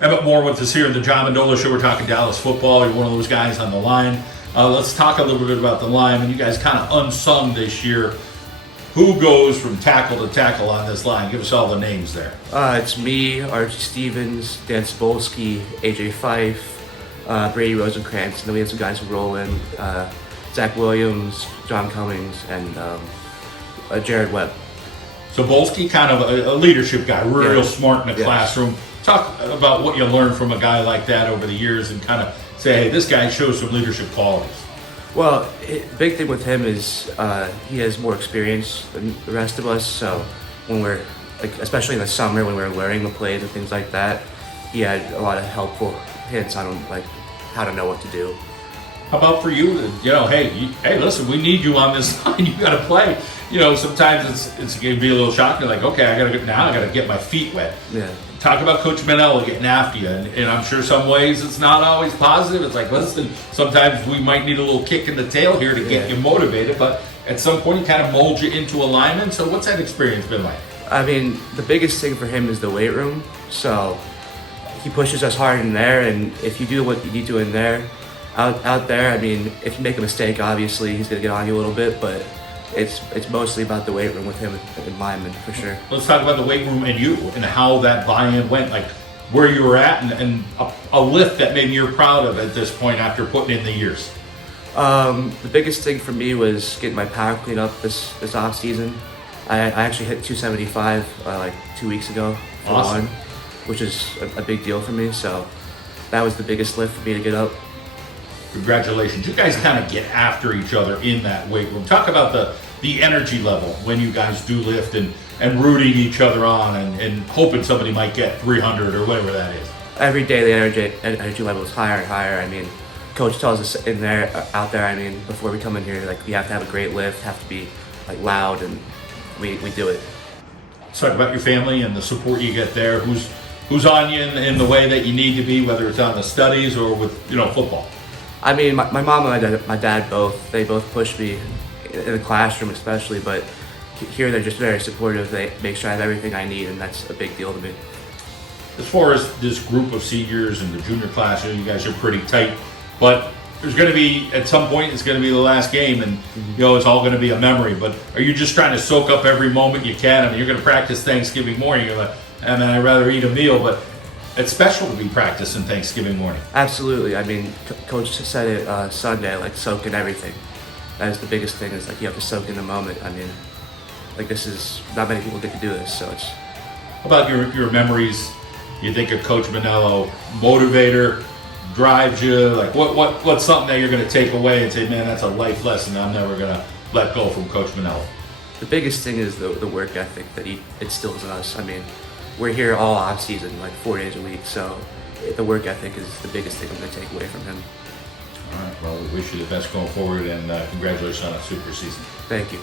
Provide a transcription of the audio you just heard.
Emmett Moore with us here in the John Mendola Show. We're talking Dallas football. You're one of those guys on the line. Let's talk a little bit about the line. And you guys kind of unsung this year. Who goes from tackle to tackle on this line? Give us all the names there. It's me, Archie Stevens, Dan Spolsky, AJ Fife, Brady Rosenkrantz, and then we had some guys who roll in, Zach Williams, John Cummings, and Jared Webb. So Bolsky, kind of a leadership guy, real smart in the classroom. Talk about what you learned from a guy like that over the years and kind of say, hey, this guy shows some leadership qualities. Well, the big thing with him is he has more experience than the rest of us. So when we're, especially in the summer when we're learning the plays and things like that, he had a lot of helpful hints on how to know what to do. How about for you? Hey, listen, we need you on this line. You got to play. Sometimes it's going to be a little shocking. Like, okay, I got to get my feet wet. Yeah. Talk about Coach Mendola getting after you, and I'm sure some ways it's not always positive. It's like, listen, sometimes we might need a little kick in the tail here to get you motivated, but at some point he kind of molds you into alignment. So what's that experience been like? I mean, the biggest thing for him is the weight room. So he pushes us hard in there, and if you do what you need to in there, out there, I mean, if you make a mistake, obviously he's going to get on you a little bit, but it's mostly about the weight room with him and linemen, for sure. Let's talk about the weight room and you and how that buy-in went, like where you were at and a lift that maybe you're proud of at this point after putting in the years. The biggest thing for me was getting my power clean up this off season. I actually hit 275 like 2 weeks ago for awesome. one, which is a big deal for me. So that was the biggest lift for me to get up. Congratulations. You guys kind of get after each other in that weight room. Talk about the energy level when you guys do lift and rooting each other on and hoping somebody might get 300 or whatever that is. Every day the energy level is higher and higher. I mean, coach tells us out there, I mean, before we come in here, we have to have a great lift, have to be loud, and we do it. Let's talk about your family and the support you get there. Who's on you in the way that you need to be, whether it's on the studies or with football? I mean, my mom and my dad both push me in the classroom especially, but here they're just very supportive. They make sure I have everything I need, and that's a big deal to me. As far as this group of seniors and the junior class, you guys are pretty tight, but there's going to be, at some point, it's going to be the last game, and it's all going to be a memory. But are you just trying to soak up every moment you can? I mean, you're going to practice Thanksgiving morning. You're like, I'd rather eat a meal, but it's special to be practicing Thanksgiving morning. Absolutely. I mean, Coach said it Sunday, soak in everything. That is the biggest thing, is you have to soak in the moment. I mean, this is, not many people get to do this, so it's... How about your memories? You think of Coach Mendola, motivator, drives you? What's something that you're going to take away and say, man, that's a life lesson I'm never going to let go from Coach Mendola? The biggest thing is the work ethic that he instills in us. I mean, we're here all off season, 4 days a week, so the work ethic is the biggest thing I'm going to take away from him. All right, well, we wish you the best going forward, and congratulations on a super season. Thank you.